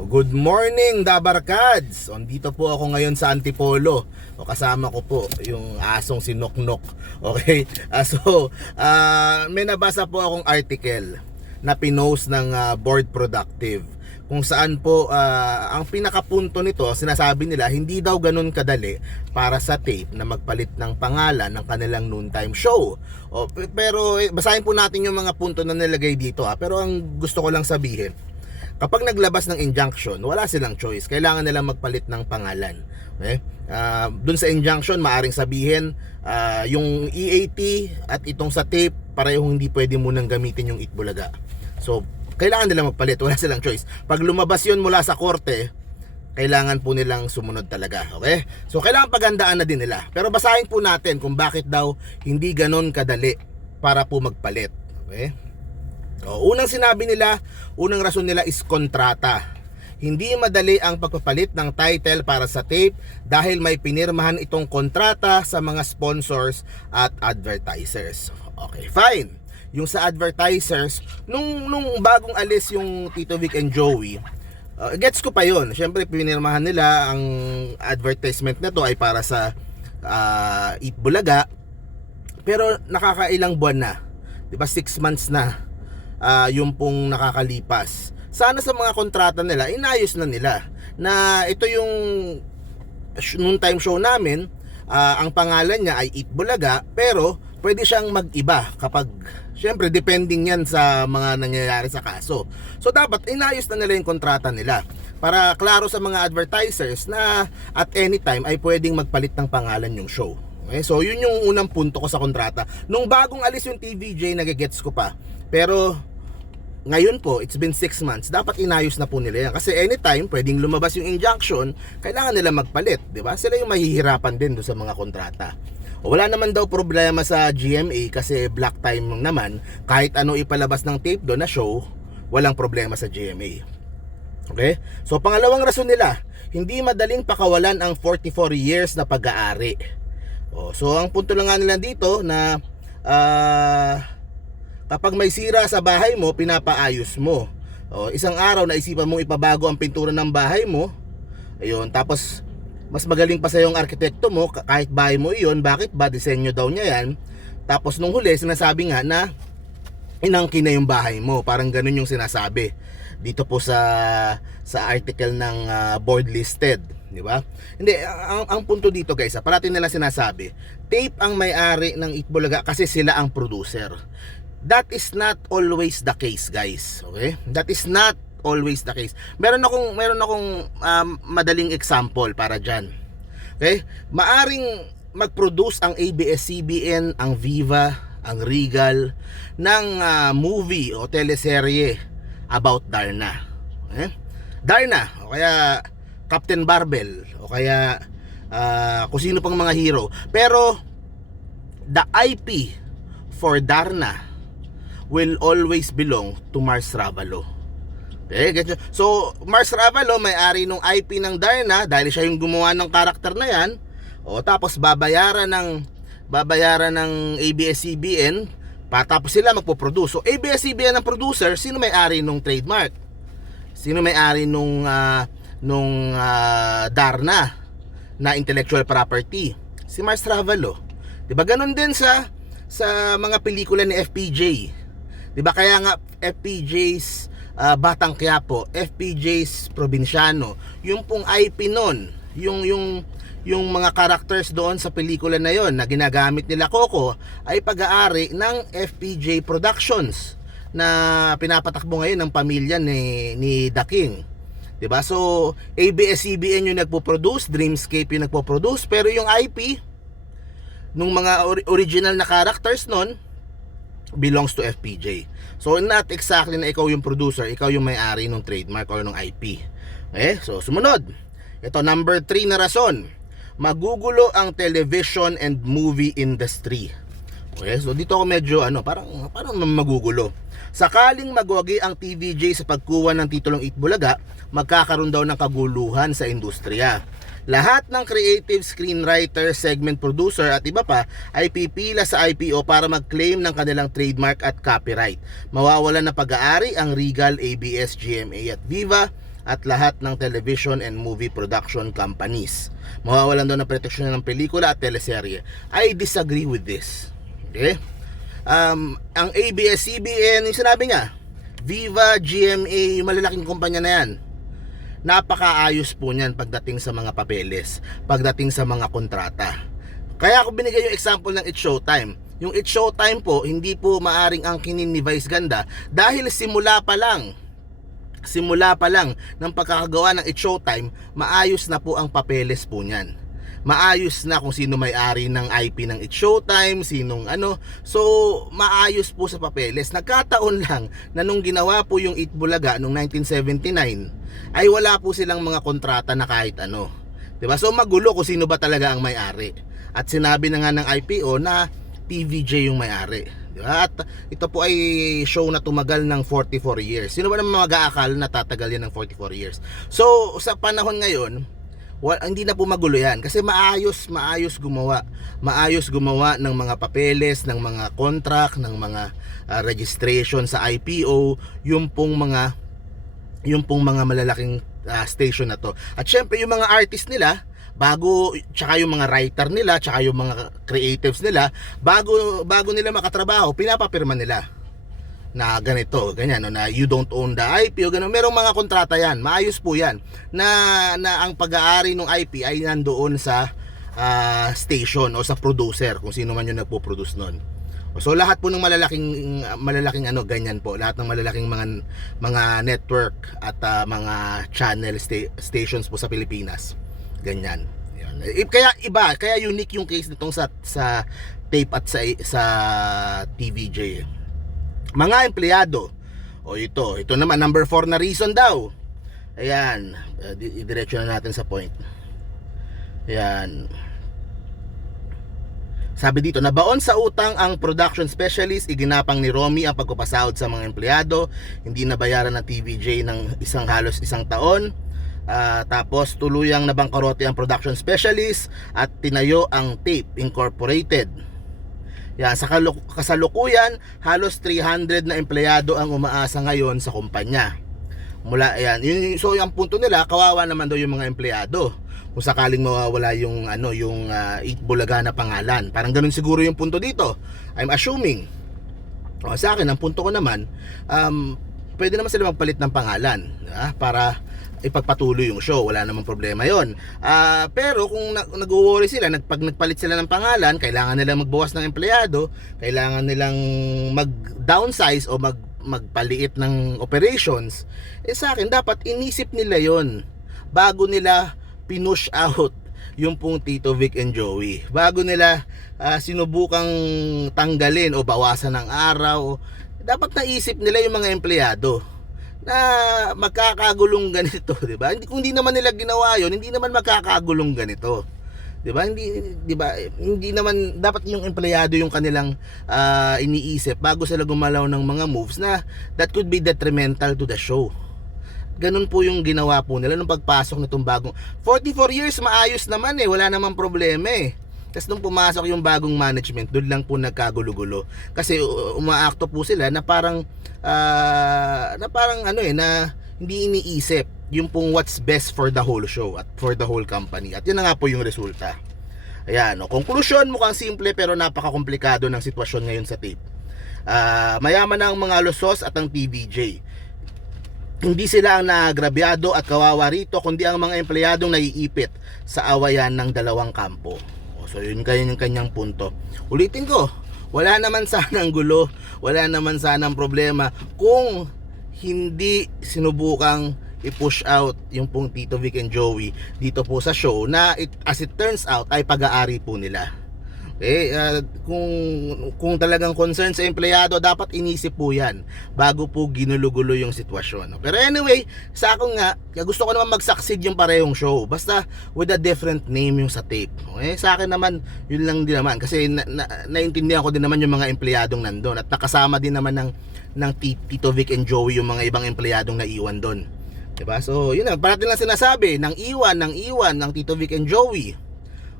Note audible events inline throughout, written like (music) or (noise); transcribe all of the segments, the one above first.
Good morning, Dabarkads! Andito po ako ngayon sa Antipolo. O kasama ko po yung asong si Noknok. (laughs) Okay? Ah, so, ah, may nabasa po akong article na pinost ng ah, Board Productive kung saan po ah, ang pinakapunto nito, sinasabi nila hindi daw ganun kadali para sa tape na magpalit ng pangalan ng kanilang noontime show. O, pe- pero eh, basahin po natin yung mga punto na nilagay dito ha. Pero ang gusto ko lang sabihin, kapag naglabas ng injunction, wala silang choice. Kailangan nilang magpalit ng pangalan. Okay? Ah, dun sa injunction, maaring sabihin, ah, yung EAT at itong sa tape, parehong hindi pwede munang gamitin yung Itbulaga. So, kailangan nilang magpalit. Wala silang choice. Pag lumabas yun mula sa korte, kailangan po nilang sumunod talaga. Okay? So, kailangan pagandaan na din nila. Pero basahin po natin kung bakit daw hindi ganon kadali para po magpalit. Okay? O, unang sinabi nila, unang rason nila is kontrata. Hindi madali ang pagpapalit ng title para sa tape dahil may pinirmahan itong kontrata sa mga sponsors at advertisers. Okay, fine. Yung sa advertisers, nung, nung bagong alis yung Tito Vic and Joey, uh, gets ko pa yon. Siyempre, pinirmahan nila ang advertisement na to ay para sa uh, Eat Bulaga. Pero nakakailang buwan na. 'Di ba? 6 months na ah, yung pong nakakalipas. Sana sa mga kontrata nila, inayos na nila na ito yung noon time show namin, ah, ang pangalan niya ay Eat Bulaga, pero pwede siyang mag-iba kapag Siyempre, depending yan sa mga nangyayari sa kaso. So, dapat inayos na nila yung kontrata nila para klaro sa mga advertisers na at any time ay pwedeng magpalit ng pangalan yung show. Okay? So, yun yung unang punto ko sa kontrata. Nung bagong alis yung TVJ, nagigets ko pa. Pero, ngayon po, it's been 6 months, dapat inayos na po nila yan. Kasi anytime, pwedeng lumabas yung injunction, kailangan nila magpalit, di ba? Sila yung mahihirapan din do sa mga kontrata. Wala naman daw problema sa GMA kasi black time naman, kahit ano ipalabas ng tape doon na show, walang problema sa GMA. Okay? So pangalawang rason nila, hindi madaling pakawalan ang 44 years na pag-aari. Oh, so ang punto lang nga nila dito na ah, kapag may sira sa bahay mo, pinapaayos mo. Oh, isang araw na isipan mong ipabago ang pintura ng bahay mo. Ayun, tapos mas magaling pa sa yung arkitekto mo ka- kahit bahay mo iyon, bakit ba disenyo daw niya yan? Tapos nung huli sinasabi nga na inangkin na yung bahay mo. Parang ganun yung sinasabi dito po sa sa article ng ah, board listed, di ba? Hindi ang, ang punto dito guys, ah, parati nila sinasabi, tape ang may-ari ng Itbulaga kasi sila ang producer. That is not always the case, guys. Okay? That is not always the case. Meron akong meron akong um, madaling example para diyan. Okay? Maaring mag-produce ang ABS-CBN, ang Viva, ang Regal ng ah, movie o teleserye about Darna. Okay? Darna o kaya Captain Barbell o kaya ah, kung sino pang mga hero. Pero the IP for Darna will always belong to Mars Ravalo. Okay, get nyo? So, Mars Ravalo may-ari nung IP ng Darna dahil siya yung gumawa ng karakter na yan. O tapos babayaran ng babayaran ng ABS-CBN pa tapos sila magpo-produce. So, ABS-CBN ang producer, sino may-ari nung trademark? Sino may-ari nung ah, nung ah, Darna na intellectual property? Si Mars Ravalo. 'Di ba ganun din sa sa mga pelikula ni FPJ. 'Di ba kaya nga FPJ's ah, Batang Quiapo, FPJ's Provinciano, yung pong IP nun, yung yung yung mga characters doon sa pelikula na yon na ginagamit nila Coco ay pag-aari ng FPJ Productions na pinapatakbo ngayon ng pamilya ni ni The King. 'Di ba? So ABS-CBN yung nagpo-produce, Dreamscape yung nagpo-produce, pero yung IP nung mga ori- original na characters nun belongs to FPJ. So not exactly na ikaw yung producer, ikaw yung may-ari ng trademark or ng IP. Okay? So sumunod. Ito number 3 na rason. Magugulo ang television and movie industry. Okay, so dito ako medyo ano, parang parang magugulo. Sakaling magwagi ang TVJ sa pagkuha ng titulong Itbulaga, magkakaroon daw ng kaguluhan sa industriya. Lahat ng creative screenwriter, segment producer at iba pa ay pipila sa IPO para mag-claim ng kanilang trademark at copyright. Mawawalan na pag-aari ang Regal, ABS, GMA at Viva at lahat ng television and movie production companies. Mawawalan daw ng proteksyon ng pelikula at teleserye. I disagree with this. Okay? Um, ang ABS-CBN, yung sinabi niya, Viva, GMA, yung malalaking kumpanya na yan, napakaayos po niyan pagdating sa mga papeles, pagdating sa mga kontrata. Kaya ako binigay yung example ng It's Showtime. Yung It's Showtime po, hindi po maaring angkinin ni Vice Ganda dahil simula pa lang, simula pa lang ng pagkakagawa ng It's Showtime, maayos na po ang papeles po niyan. Maayos na kung sino may-ari ng IP ng It's Showtime, sinong ano. So, maayos po sa papeles. Nagkataon lang na nung ginawa po yung It Bulaga noong 1979, ay wala po silang mga kontrata na kahit ano. 'Di ba? So magulo kung sino ba talaga ang may-ari. At sinabi na nga ng IPO na TVJ yung may-ari. 'Di ba? At ito po ay show na tumagal ng 44 years. Sino ba naman mag-aakala na tatagal yan ng 44 years? So sa panahon ngayon, wa- hindi na po magulo yan. Kasi maayos maayos gumawa. Maayos gumawa ng mga papeles ng mga contract ng mga ah, registration sa IPO yung pong mga yung pong mga malalaking ah, station na to. At syempre yung mga artist nila bago tsaka yung mga writer nila tsaka yung mga creatives nila bago bago nila makatrabaho pinapapirma nila na ganito, ganyan, no, na you don't own the IP o ganun. Merong mga kontrata yan, maayos po yan, na, na ang pag-aari ng IP ay nandoon sa ah, station o sa producer, kung sino man yung nagpo-produce nun. So lahat po ng malalaking malalaking ano ganyan po, lahat ng malalaking mga mga network at ah, mga channel sta- stations po sa Pilipinas. Ganyan. Yan. Kaya iba, kaya unique yung case nitong sa sa tape at sa sa TVJ mga empleyado. O ito. Ito naman number 4 na reason daw. Ayan. Uh, di- diretso na natin sa point. Ayan. Sabi dito, nabaon sa utang ang production specialist, iginapang ni Romy ang pagpapasahod sa mga empleyado, hindi nabayaran ng TVJ ng isang halos isang taon. Ah, tapos tuluyang nabangkarote ang production specialist at tinayo ang Tape Incorporated. Yan, sa kasalukuyan, halos 300 na empleyado ang umaasa ngayon sa kumpanya. Mula ayan, yun, so yung punto nila, kawawa naman daw yung mga empleyado. Kung sakaling mawawala yung ano, yung uh, Bulaga na pangalan. Parang ganun siguro yung punto dito. I'm assuming. O, sa akin, ang punto ko naman, um, pwede naman sila magpalit ng pangalan ah, para ipagpatuloy yung show. Wala namang problema yon. Ah, pero kung na- nag-worry sila, nag, pag nagpalit sila ng pangalan, kailangan nilang magbawas ng empleyado, kailangan nilang mag-downsize o mag magpaliit ng operations, eh sa akin, dapat inisip nila yon bago nila pinush out yung pong Tito Vic and Joey. Bago nila ah, sinubukang tanggalin o bawasan ng araw, dapat naisip nila yung mga empleyado na magkakagulong ganito, (laughs) 'di ba? Hindi kung hindi naman nila ginawa 'yon, hindi naman magkakagulong ganito. 'Di ba? Hindi 'di ba? Hindi naman dapat yung empleyado yung kanilang ah, iniisip bago sila gumalaw ng mga moves na that could be detrimental to the show. Ganun po yung ginawa po nila nung pagpasok nitong bagong 44 years maayos naman eh, wala namang problema eh. Tapos nung pumasok yung bagong management, doon lang po nagkagulo-gulo. Kasi uh, umaakto po sila na parang ah, na parang ano eh na hindi iniisip yung pong what's best for the whole show at for the whole company. At yun na nga po yung resulta. Ayan, no. Conclusion mukhang simple pero napaka-komplikado ng sitwasyon ngayon sa tape. Ah, mayaman ang mga lusos at ang TVJ. Hindi sila ang naagrabyado at kawawa rito kundi ang mga empleyadong naiipit sa awayan ng dalawang kampo. So yun kaya yung kanyang punto. Ulitin ko, wala naman sanang gulo, wala naman sanang problema kung hindi sinubukang i-push out yung pong Tito Vic and Joey dito po sa show na it, as it turns out ay pag-aari po nila. Eh, ah, kung, kung talagang concern sa empleyado, dapat inisip po yan bago po ginulo-gulo yung sitwasyon. no? Pero anyway, sa akin nga, gusto ko naman mag-succeed yung parehong show. Basta with a different name yung sa tape. Okay? Sa akin naman, yun lang din naman. Kasi na, na, naintindihan ko din naman yung mga empleyadong nandun. At nakasama din naman ng, ng Ti- Tito Vic and Joey yung mga ibang empleyadong naiwan doon. Diba? So, yun lang. Parating lang sinasabi, ng iwan, ng iwan, ng Tito Vic and Joey.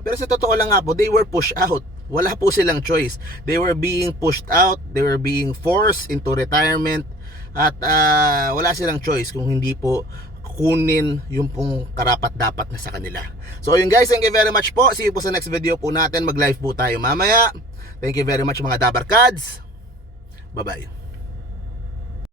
Pero sa totoo lang nga po, they were pushed out. Wala po silang choice. They were being pushed out, they were being forced into retirement at ah, wala silang choice kung hindi po kunin yung pong karapat dapat na sa kanila. So yun guys, thank you very much po. See you po sa next video po natin. Mag-live po tayo mamaya. Thank you very much mga Dabarkads. Bye-bye.